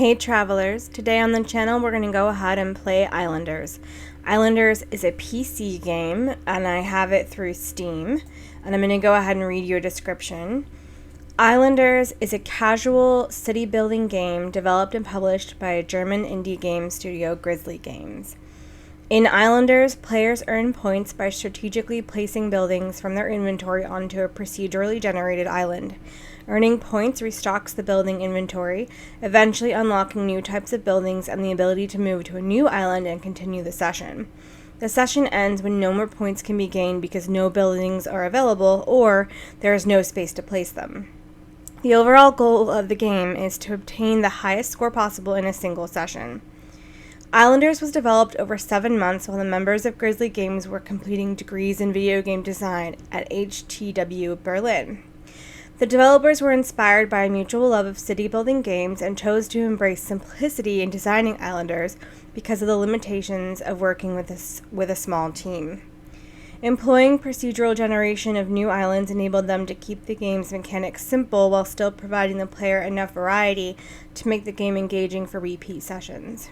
Hey travelers, today on the channel we're going to go ahead and play Islanders. Islanders is a PC game and I have it through Steam, and I'm going to go ahead and read you a description. Islanders is a casual city building game developed and published by a German indie game studio, Grizzly Games. In Islanders, players earn points by strategically placing buildings from their inventory onto a procedurally generated island. Earning points restocks the building inventory, eventually unlocking new types of buildings and the ability to move to a new island and continue the session. The session ends when no more points can be gained because no buildings are available or there is no space to place them. The overall goal of the game is to obtain the highest score possible in a single session. Islanders was developed over 7 months while the members of Grizzly Games were completing degrees in video game design at HTW Berlin. The developers were inspired by a mutual love of city-building games and chose to embrace simplicity in designing Islanders because of the limitations of working with a small team. Employing procedural generation of new islands enabled them to keep the game's mechanics simple while still providing the player enough variety to make the game engaging for repeat sessions.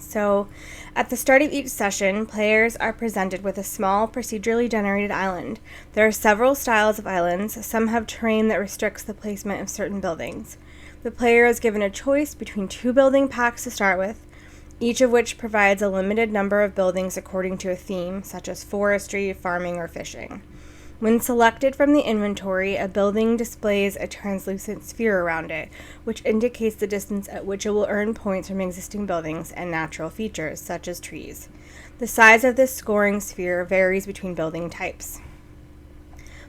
So, at the start of each session, players are presented with a small, procedurally generated island. There are several styles of islands. Some have terrain that restricts the placement of certain buildings. The player is given a choice between 2 building packs to start with, each of which provides a limited number of buildings according to a theme, such as forestry, farming, or fishing. When selected from the inventory, a building displays a translucent sphere around it, which indicates the distance at which it will earn points from existing buildings and natural features, such as trees. The size of this scoring sphere varies between building types.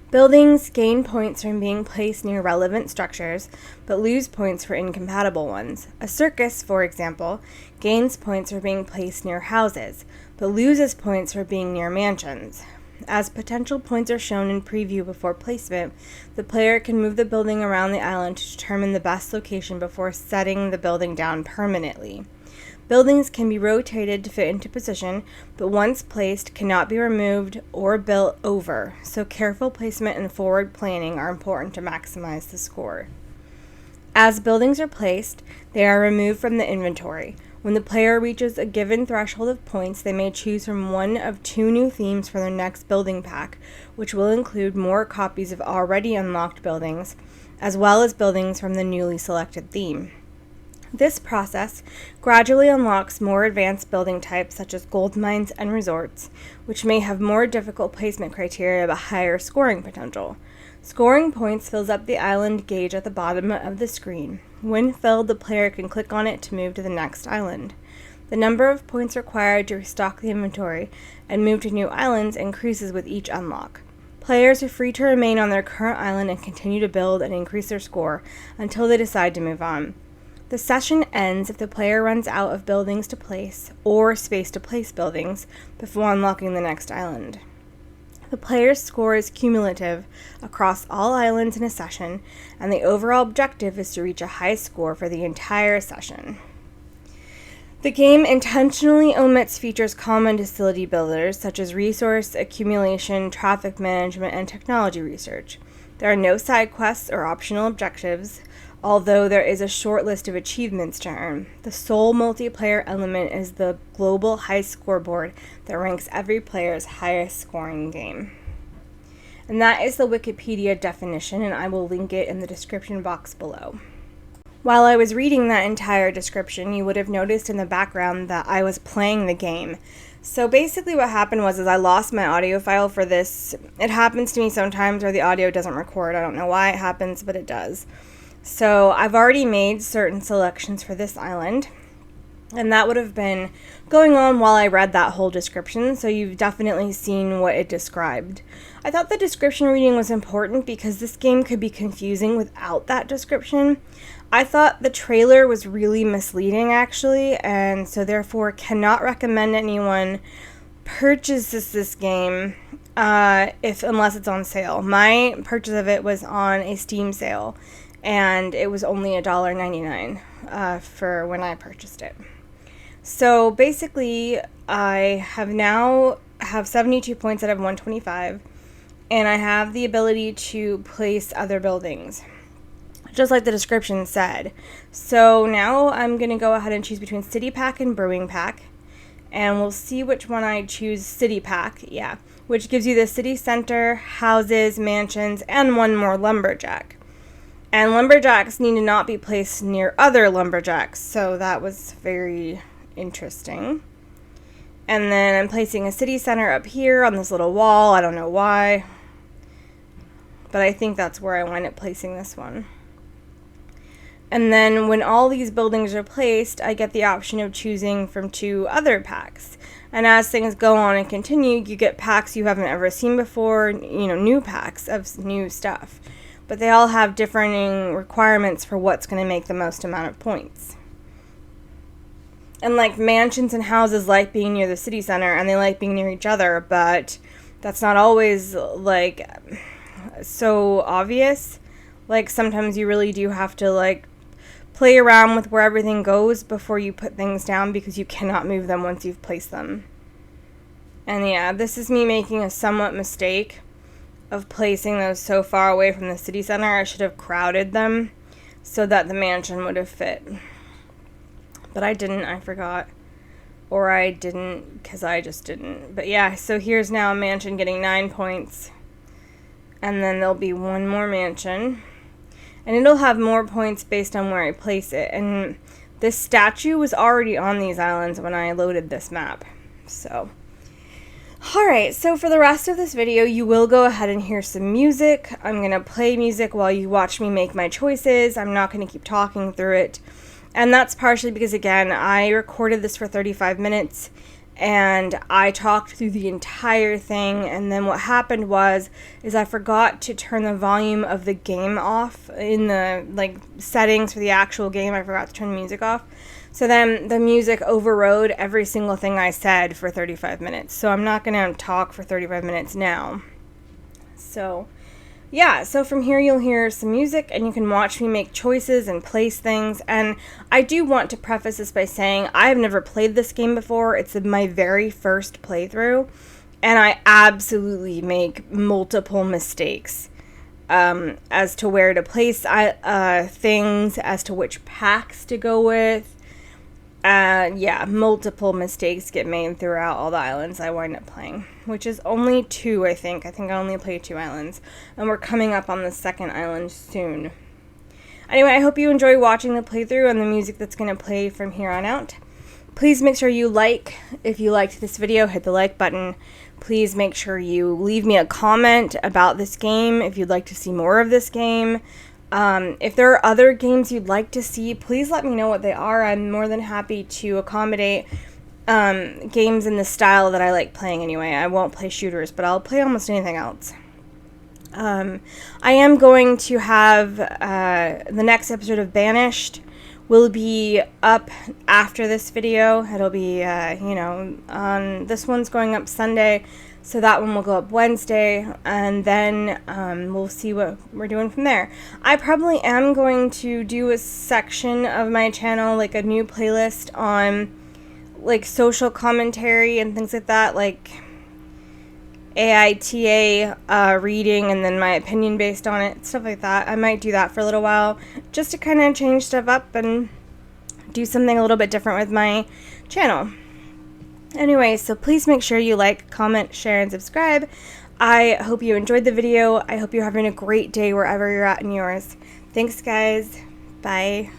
Buildings gain points from being placed near relevant structures, but lose points for incompatible ones. A circus, for example, gains points for being placed near houses, but loses points for being near mansions. As potential points are shown in preview before placement, the player can move the building around the island to determine the best location before setting the building down permanently. Buildings can be rotated to fit into position, but once placed cannot be removed or built over, so careful placement and forward planning are important to maximize the score. As buildings are placed, they are removed from the inventory. When the player reaches a given threshold of points, they may choose from one of 2 new themes for their next building pack, which will include more copies of already unlocked buildings, as well as buildings from the newly selected theme. This process gradually unlocks more advanced building types such as gold mines and resorts, which may have more difficult placement criteria but higher scoring potential. Scoring points fills up the island gauge at the bottom of the screen. When filled, the player can click on it to move to the next island. The number of points required to restock the inventory and move to new islands increases with each unlock. Players are free to remain on their current island and continue to build and increase their score until they decide to move on. The session ends if the player runs out of buildings to place or space to place buildings before unlocking the next island. The player's score is cumulative across all islands in a session, and the overall objective is to reach a high score for the entire session. The game intentionally omits features common to city builders, such as resource accumulation, traffic management, and technology research. There are no side quests or optional objectives, although there is a short list of achievements to earn. The sole multiplayer element is the global high scoreboard that ranks every player's highest scoring game. And that is the Wikipedia definition, and I will link it in the description box below. While I was reading that entire description, you would have noticed in the background that I was playing the game. So basically what happened was I lost my audio file for this. It happens to me sometimes where the audio doesn't record. I don't know why it happens, but it does. So I've already made certain selections for this island, and that would have been going on while I read that whole description, so you've definitely seen what it described. I thought the description reading was important because this game could be confusing without that description. I thought the trailer was really misleading, actually, and so therefore cannot recommend anyone purchases this game unless it's on sale. My purchase of it was on a Steam sale, and it was only $1.99 for when I purchased it. So basically, I have 72 points out of 125, and I have the ability to place other buildings. just like the description said. So now I'm going to go ahead and choose between City Pack and Brewing Pack. And we'll see which one I choose. City Pack, yeah. Which gives you the city center, houses, mansions, and one more lumberjack. And lumberjacks need to not be placed near other lumberjacks. So that was very interesting. And then I'm placing a city center up here on this little wall. I don't know why. But I think that's where I wind up placing this one. And then when all these buildings are placed, I get the option of choosing from 2 other packs. And as things go on and continue, you get packs you haven't ever seen before, new packs of new stuff. But they all have differing requirements for what's going to make the most amount of points. And like mansions and houses like being near the city center, and they like being near each other, but that's not always like so obvious. Like sometimes you really do have to like play around with where everything goes before you put things down, because you cannot move them once you've placed them. And yeah, this is me making a somewhat mistake of placing those so far away from the city center. I should have crowded them so that the mansion would have fit. But I didn't, I forgot. Or I didn't, because I just didn't. But yeah, so here's now a mansion getting 9 points. And then there'll be one more mansion. And it'll have more points based on where I place it. And this statue was already on these islands when I loaded this map. So, alright, so for the rest of this video, you will go ahead and hear some music. I'm going to play music while you watch me make my choices. I'm not going to keep talking through it. And that's partially because, again, I recorded this for 35 minutes. And I talked through the entire thing, and then what happened is I forgot to turn the volume of the game off in the settings for the actual game. I forgot to turn the music off. So then the music overrode every single thing I said for 35 minutes. So I'm not going to talk for 35 minutes now. So yeah, so from here you'll hear some music and you can watch me make choices and place things. And I do want to preface this by saying I've never played this game before. It's my very first playthrough, and I absolutely make multiple mistakes as to where to place things, as to which packs to go with. Yeah, multiple mistakes get made throughout all the islands I wind up playing, which is only 2, I think. I think I only played 2 islands, and we're coming up on the 2nd island soon. Anyway, I hope you enjoy watching the playthrough and the music that's going to play from here on out. Please make sure you like. If you liked this video, hit the like button. Please make sure you leave me a comment about this game if you'd like to see more of this game. If there are other games you'd like to see, please let me know what they are. I'm more than happy to accommodate games in the style that I like playing anyway. I won't play shooters, but I'll play almost anything else. I am going to have the next episode of Banished will be up after this video. It'll be, on this one's going up Sunday. So that one will go up Wednesday, and then we'll see what we're doing from there. I probably am going to do a section of my channel, like a new playlist on like social commentary and things like that, like AITA reading and then my opinion based on it, stuff like that. I might do that for a little while just to kind of change stuff up and do something a little bit different with my channel. Anyway, so please make sure you like, comment, share, and subscribe. I hope you enjoyed the video. I hope you're having a great day wherever you're at in yours. Thanks, guys. Bye.